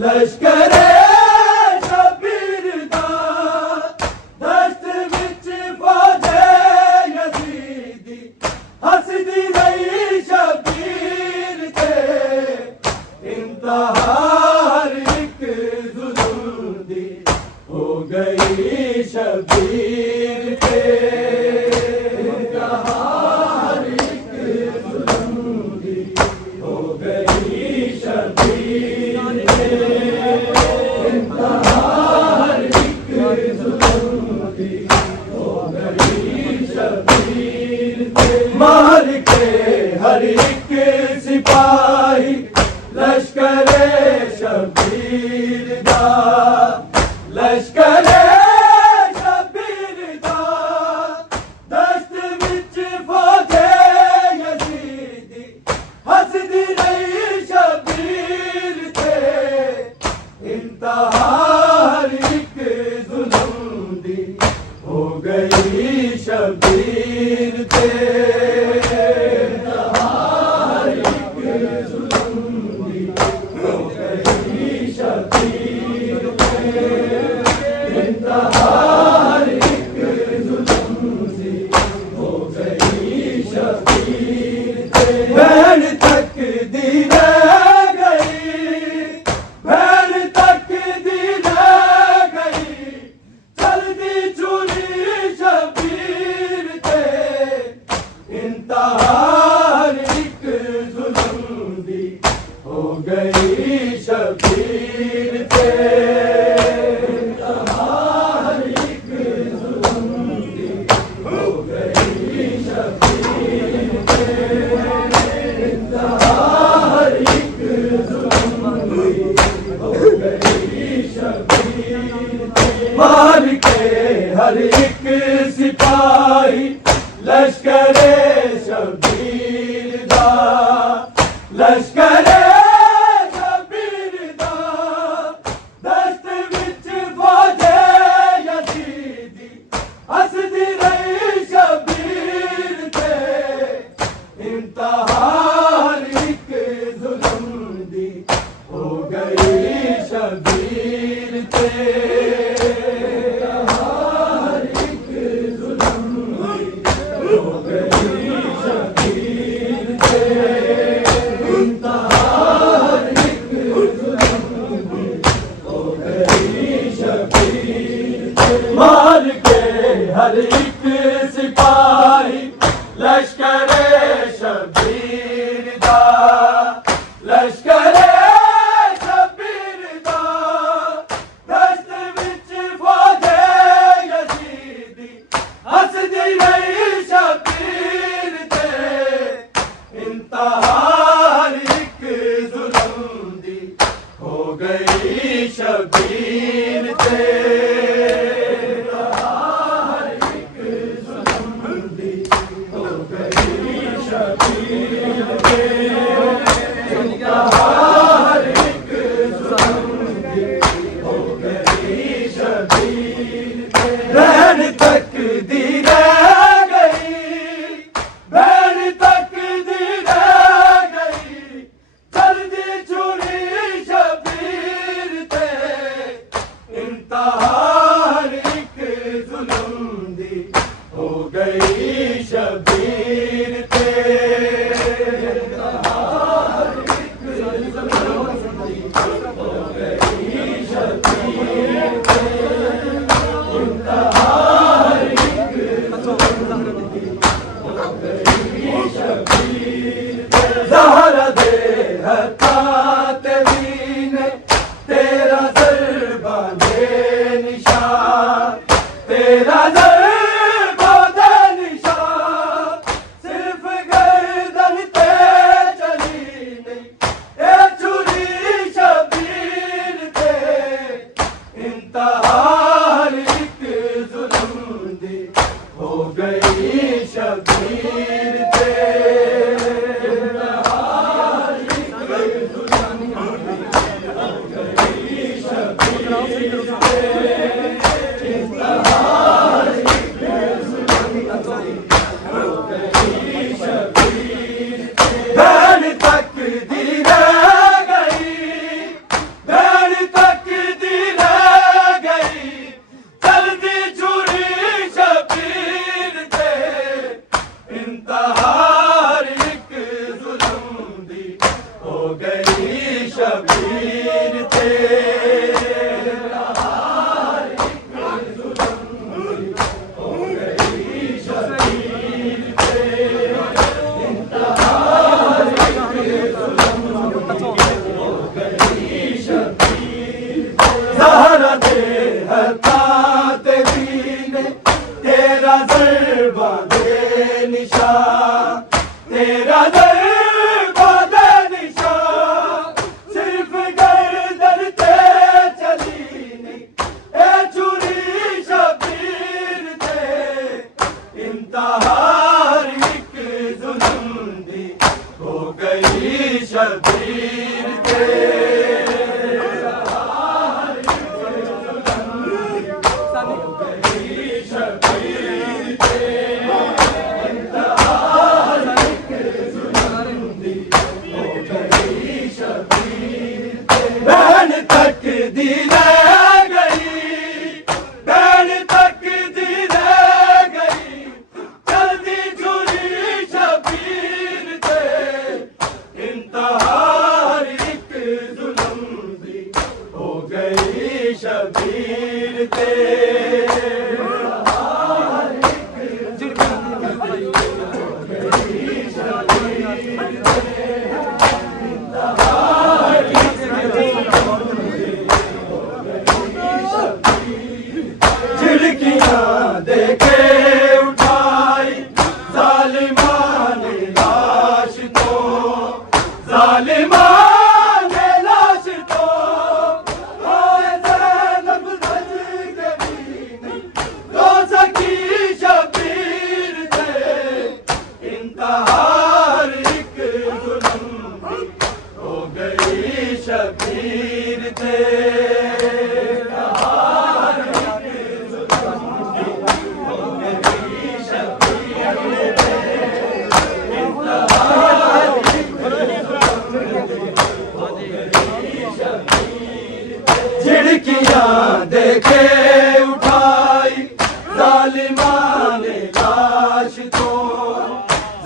लश्करे शबीर दा दश्त विच फौजे यजीदी हसदी रही शबीर ते इंतहा हर एक जुल्म दी हो गई शबीर ते इंतहा हर एक जुल्म दी हो गई शबीर ते इंतहा हर एक जुल्म दी हो गई शबीर ते मार के हर एक सिपाही लश्करे शबीर दा लश्करे शबीर दा दश्त विच फौजे यजीदी हसदी रही शबीर ते इंतहा हर एक जुल्म दी हो गई शबीर ते इंतहा हर एक जुल्म दी हो गई शबीर ते इंतहा हर एक जुल्म दी हो गई शबीर ते बहन तक दी रह गई बहन तक दी रह गई चलदी चूली शबीर ते इंतहा हर एक जुल्म दी हो गई शबीर ते इंतहा हर एक जुल्म दी हो गई शबीर ते इंतहा हर एक जुल्म दी हो गई शबीर ते मार के हर एक सिपाही लश्करे शबीर दा लश्करे शबीर दा दश्त विच फौजे यजीदी हसदी रही शबीर ते इंतहा हर एक जुल्म दी हो गई शबीर ते इंतहा हर एक जुल्म दी हो गई शबीर ते इंतहा हर एक जुल्म दी हो गई शबीर ते मार के हर एक सिपाही लश्करे शबीर दा लश्करे शबीर दा दश्त विच फौजे यजीदी हसदी रही शबीर ते इंतहा हर एक जुल्म दी हो गई शबीर ते इंतहा हर एक जुल्म दी हो गई शबीर ते इंतहा हर एक जुल्म दी हो गई शबीर ते बहन तक दी रह गई बहन तक दी रह गई चलदी चूली शबीर ते शबीर तेरा हर एक जुल्म हो गई शबीर तेरा इंतहा हो गई शबीर ज़हरा दे हतात दीने तेरा ज़र्बा दे निशान तेरा ज़र्बा दे निशान सिर्फ गर्दन ते चली नहीं ए चूरी शबीर ते इंतहा एक जुल्म दी हो गई शबीर तेरा हर एक जुल्म हो गई शबीर तेरा इंतहा एक जुल्म दी हो गई शबीर बहन तक दी रह गई बहन तक दी रह गई जल्दी छुरी शबीर ते इंतहा एक जुल्म दी हो गई शबीर तेरा हर एक जुल्म दी हो गई शबीर तेरा इंतहा एक जुल्म दी हो गई शबीर झिड़कियां देखे उठाई जालिमा ने लाश तो जालिमा ने लाश तो ओए ज़ैनब सज के भी नहीं रो सकी शबीर ते इंतहा एक जुल्म दी हो गई शबीर तेरा हर एक जुल्म दी हो गई शबीर तेरा इंतहा एक जुल्म दी हो गई शबीर झिड़कियां देखे उठाई जालिमा ने लाश तो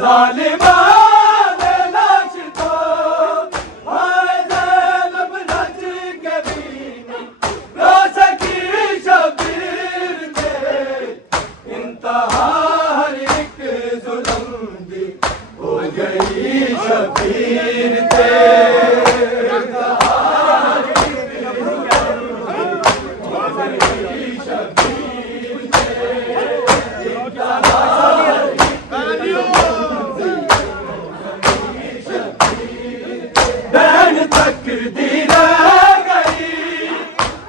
जालिमा ने लाश तो हाय ज़ैनब नच के भी नहीं रो सकी शबीर ते इंतहा एक जुल्म दी हो गई शबीर तेरा हर एक जुल्म दी हो गई शबीर तेरा इंतहा बहन तक दी रह गई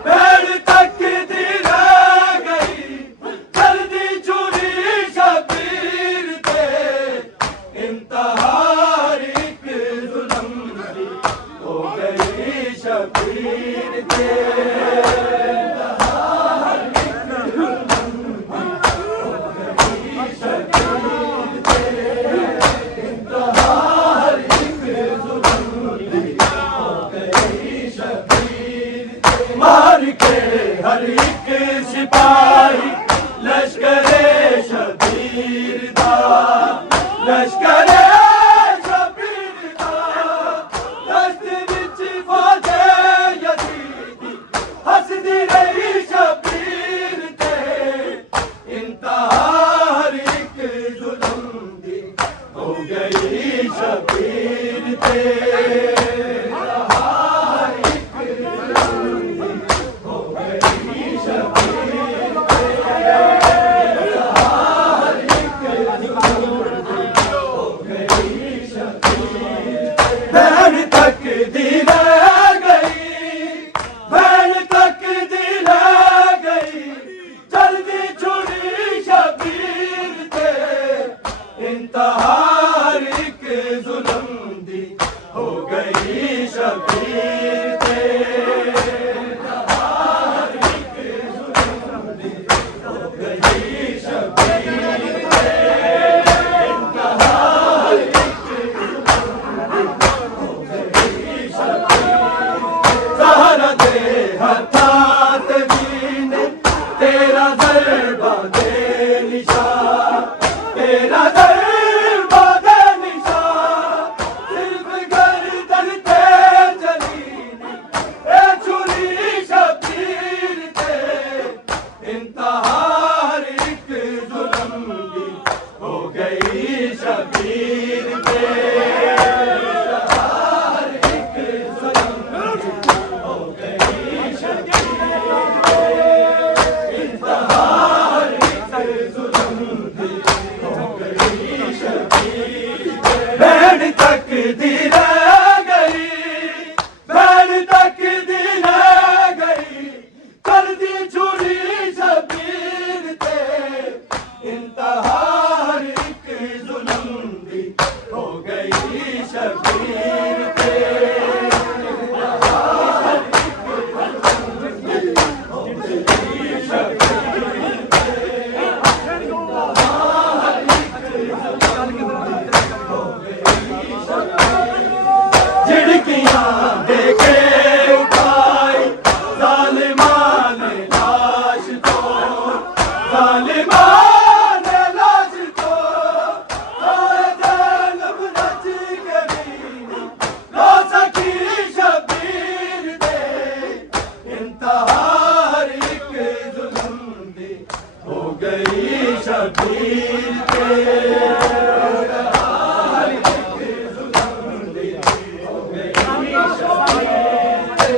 बहन तक दी रह गई जल्दी छुरी शबीर ते इंतहा एक जुल्म दी हो गई शबीर तेरा हर एक जुल्म दी हो गई शबीर तेरा इंतहा एक जुल्म दी हो गई शबीर मार के हर एक सिपाही लश्करे शबीर दा लश्करे शबीर दा दस्त विच फौजे यजीदी हसदी रही शबीर ते इंतहा एक जुल्म दी हो गई शबीर तेरा हर एक जुल्म दी हो गई शबीर तेरा हर एक जुल्म दी हो गई शबीर बहन तक दी रह गई बहन तक दी रह गई जल्दी छुरी शबीर ते इंतहा एक जुल्म दी हो गई शबीर तेरा हर एक जुल्म दी हो गई शबीर तेरा इंतहा एक जुल्म दी हो गई शबीर ज़हरा दे हतात दीने तेरा ज़र्बा दे निशान तेरा ज़र्बा दे निशान सिर्फ गर्दन ते चली नहीं हर एक जुल्म दी हो गई शबीर ते हर एक जुल्म दी हो गई शबीर ते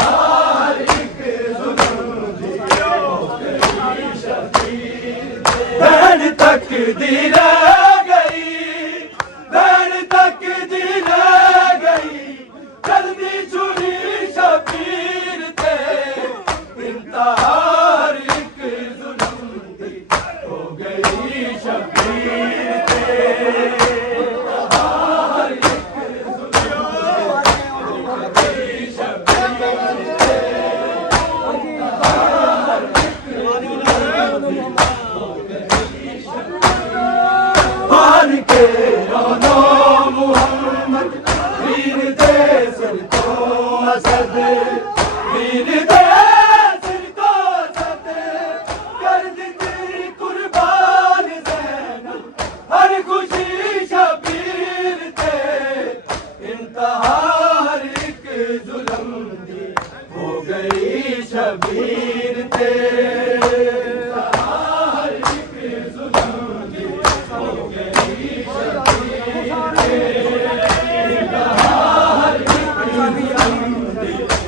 हर एक जुल्म दी हो गई शबीर ते बहन तक दी रह गई बहन तक दी रह गई जल्दी छुरी शबीर ते इंतहार एक जुल्म दी हो गई शबीर ते इंतहार एक जुल्म दी हो गई शबीर ते इंतहार एक जुल्म दी हो गई शबीर हार के रोनो मोहम्मद वीर दे सिर को असद वीर दे सिर को असद कर दी तेरी कुर्बान ज़ैनब हर खुशी शबीर ते इंतहार एक जुल्म दी हो गई शबीर ते इंतहार एक जुल्म दी हो गई शबीर ते इंतहार एक जुल्म दी